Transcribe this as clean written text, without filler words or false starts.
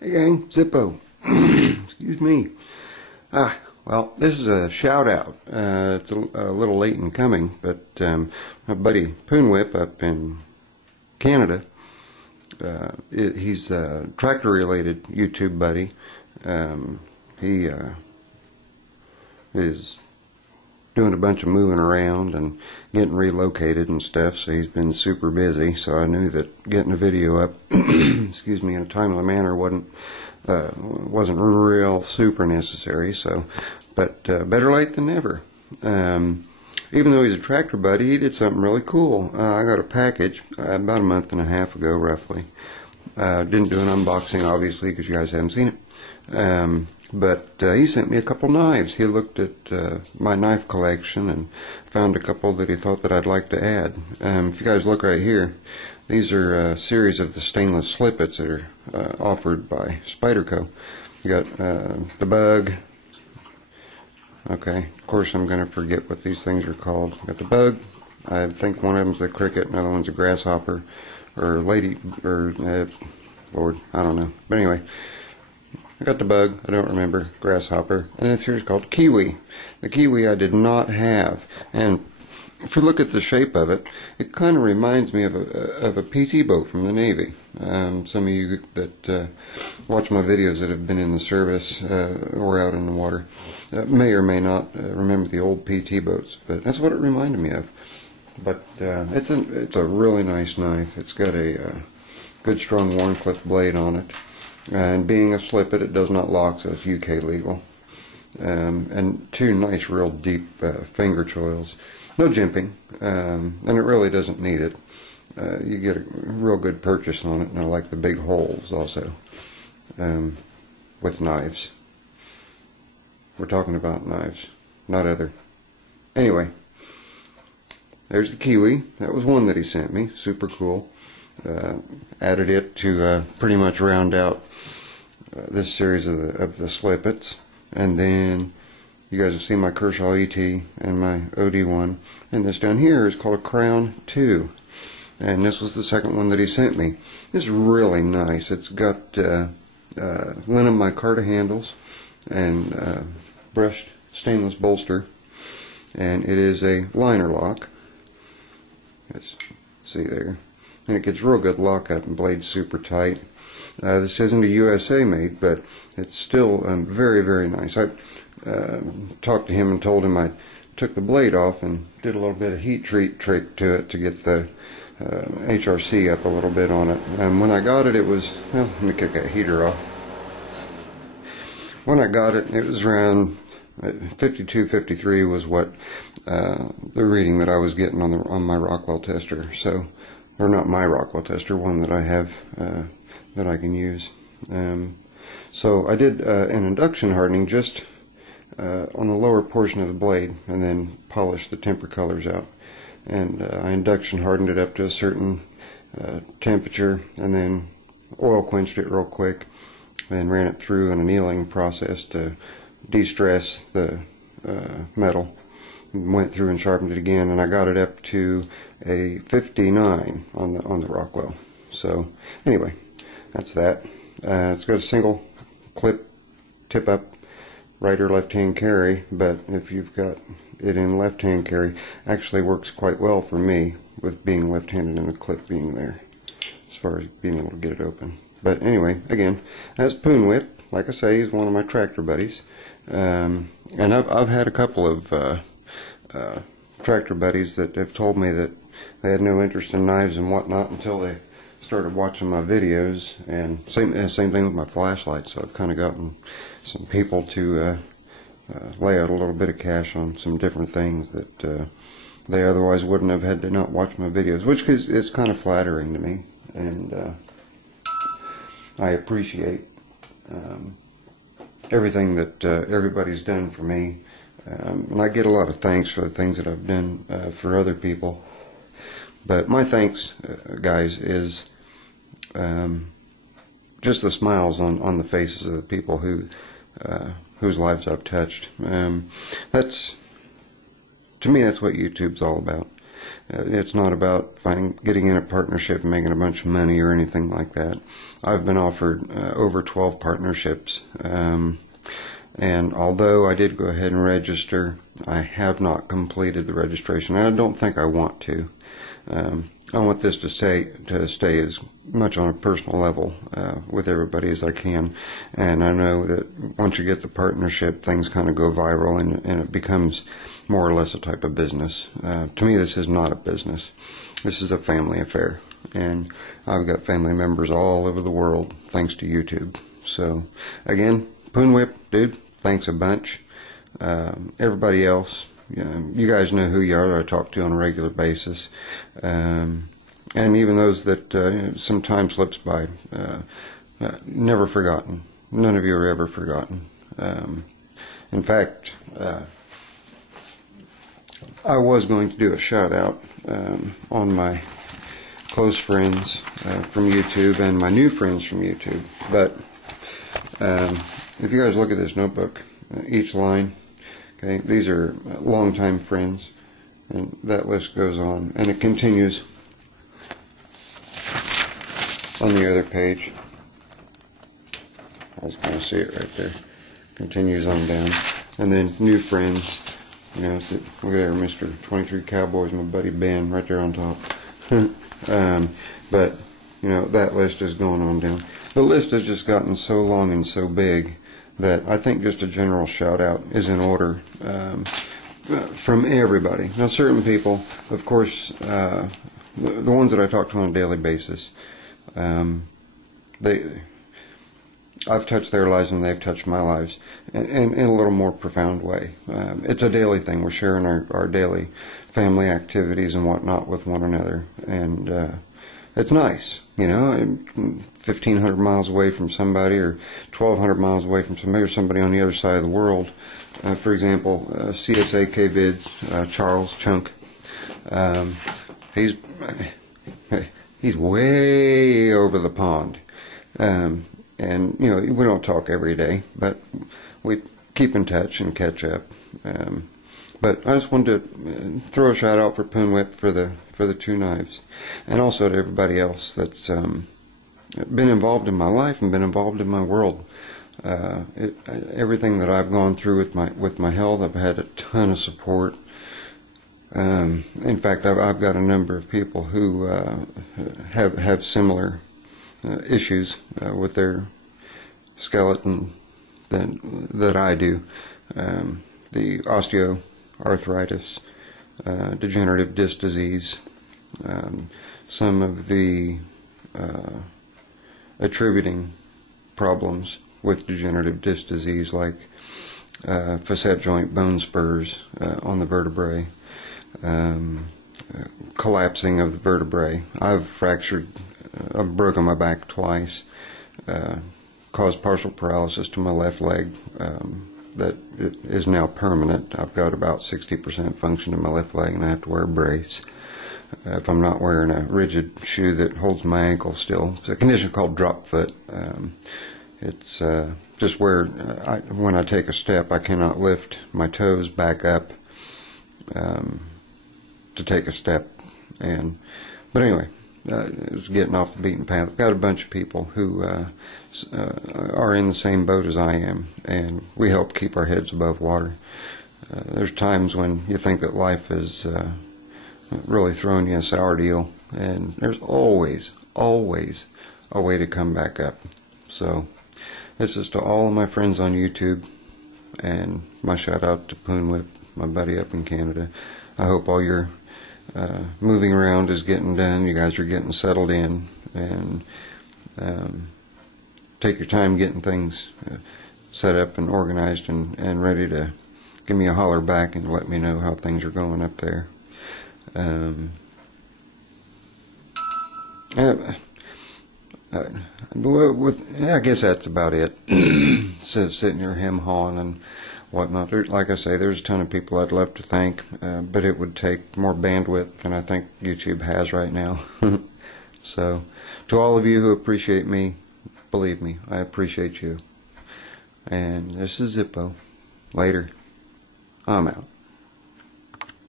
Hey gang, Zippo. Excuse me. Well, this is a shout out. It's a little late in coming, but my buddy Poonwhip up in Canada, he's a tractor related YouTube buddy. He is doing a bunch of moving around and getting relocated and stuff, so he's been super busy. So I knew that getting a video up excuse me, in a timely manner wasn't real super necessary. So but better late than never. Even though he's a tractor buddy, he did something really cool. I got a package about a month and a half ago roughly. Didn't do an unboxing obviously because you guys haven't seen it. But he sent me a couple knives. He looked at my knife collection and found a couple that he thought that I'd like to add. If you guys look right here, these are a series of the stainless slippets that are offered by Spyderco. You got the Bug. Okay, of course I'm going to forget what these things are called. You got the Bug. I think one of them's the Cricket, another one's a Grasshopper, or Lord, I don't know. But anyway, I got the Bug, I don't remember, Grasshopper, and this here's called Kiwi. The Kiwi I did not have, and if you look at the shape of it, it kind of reminds me of a PT boat from the Navy. Some of you that watch my videos that have been in the service or out in the water may or may not remember the old PT boats, but that's what it reminded me of. But it's a really nice knife. It's got a good strong Warncliffe blade on it. And being a slipet, it does not lock, so it's UK legal. And two nice, real deep finger choils. No jimping, and it really doesn't need it. You get a real good purchase on it, and I like the big holes also with knives. We're talking about knives, not other. Anyway, there's the Kiwi. That was one that he sent me. Super cool. Added it to pretty much round out this series of the slippets, and then you guys have seen my Kershaw ET and my OD1, and this down here is called a Crown 2, and this was the second one that he sent me. It's really nice. It's got linen micarta handles and brushed stainless bolster, and it is a liner lock. Let's see there. And it gets real good lockup and blade's super tight. This isn't a USA made, but it's still very, very nice. I talked to him and told him I took the blade off and did a little bit of heat treat trick to it to get the HRC up a little bit on it. And when I got it, it was, well, let me kick that heater off. When I got it, it was around 52, 53 was what the reading that I was getting on my Rockwell tester. So, or not my Rockwell tester, one that I have that I can use. So I did an induction hardening just on the lower portion of the blade, and then polished the temper colors out. And I induction hardened it up to a certain temperature, and then oil quenched it real quick, and ran it through an annealing process to de-stress the metal. Went through and sharpened it again, and I got it up to a 59 on the Rockwell. So anyway, that's that. It's got a single clip tip up right or left hand carry, but if you've got it in left hand carry, actually works quite well for me with being left handed and the clip being there as far as being able to get it open. But anyway, again, that's Poonwhip. Like I say, he's one of my tractor buddies, and I've had a couple of tractor buddies that have told me that they had no interest in knives and whatnot until they started watching my videos, and same thing with my flashlight. So I've kind of gotten some people to lay out a little bit of cash on some different things that they otherwise wouldn't have had to not watch my videos, which is kind of flattering to me, and I appreciate everything that everybody's done for me. And I get a lot of thanks for the things that I've done for other people. But my thanks, guys, is just the smiles on the faces of the people whose lives I've touched. To me, that's what YouTube's all about. It's not about getting in a partnership and making a bunch of money or anything like that. I've been offered over 12 partnerships, and although I did go ahead and register, I have not completed the registration, and I don't think I want to. I want this to stay as much on a personal level with everybody as I can, and I know that once you get the partnership, things kind of go viral, and it becomes more or less a type of business. To me, this is not a business. This is a family affair, and I've got family members all over the world thanks to YouTube. So again, Poonwhip, dude, thanks a bunch. Everybody else, you guys know who you are that I talk to on a regular basis, and even those that sometimes slips by, never forgotten. None of you are ever forgotten. In fact, I was going to do a shout out on my close friends from YouTube and my new friends from YouTube, but if you guys look at this notebook, each line, okay, these are longtime friends, and that list goes on, and it continues on the other page. I just kind of see it right there. Continues on down, and then new friends. You know, look at there, Mr. 23 Cowboys, my buddy Ben, right there on top. But you know, that list is going on down. The list has just gotten so long and so big that I think just a general shout out is in order from everybody. Now, certain people, of course, the ones that I talk to on a daily basis, I've touched their lives and they've touched my lives in a little more profound way. It's a daily thing. We're sharing our daily family activities and whatnot with one another, and it's nice, you know. 1,500 miles away from somebody, or 1,200 miles away from somebody, or somebody on the other side of the world. For example, CSA KVids, Charles Chunk. He's way over the pond. And you know, we don't talk every day, but we keep in touch and catch up. But I just wanted to throw a shout out for Poonwhip for the 2 knives, and also to everybody else that's been involved in my life and been involved in my world. Everything that I've gone through with my health, I've had a ton of support. In fact, I've got a number of people who have similar issues with their skeleton that I do. The osteoarthritis, degenerative disc disease, some of the attributing problems with degenerative disc disease, like facet joint bone spurs on the vertebrae, collapsing of the vertebrae. I've broken my back twice, caused partial paralysis to my left leg that is now permanent. I've got about 60% function in my left leg, and I have to wear a brace if I'm not wearing a rigid shoe that holds my ankle still. It's a condition called drop foot. It's just where when I take a step, I cannot lift my toes back up to take a step. But anyway, it's getting off the beaten path. I've got a bunch of people who are in the same boat as I am, and we help keep our heads above water. There's times when you think that life is really throwing you a sour deal, and there's always a way to come back up. So this is to all of my friends on YouTube, and my shout out to Poonwhip, my buddy up in Canada. I hope all your moving around is getting done. You guys are getting settled in, and take your time getting things set up and organized and ready to give me a holler back and let me know how things are going up there. I guess that's about it. So sitting here hem-hawing and whatnot. Like I say, there's a ton of people I'd love to thank, but it would take more bandwidth than I think YouTube has right now. So, to all of you who appreciate me, believe me, I appreciate you. And this is Zippo. Later. I'm out.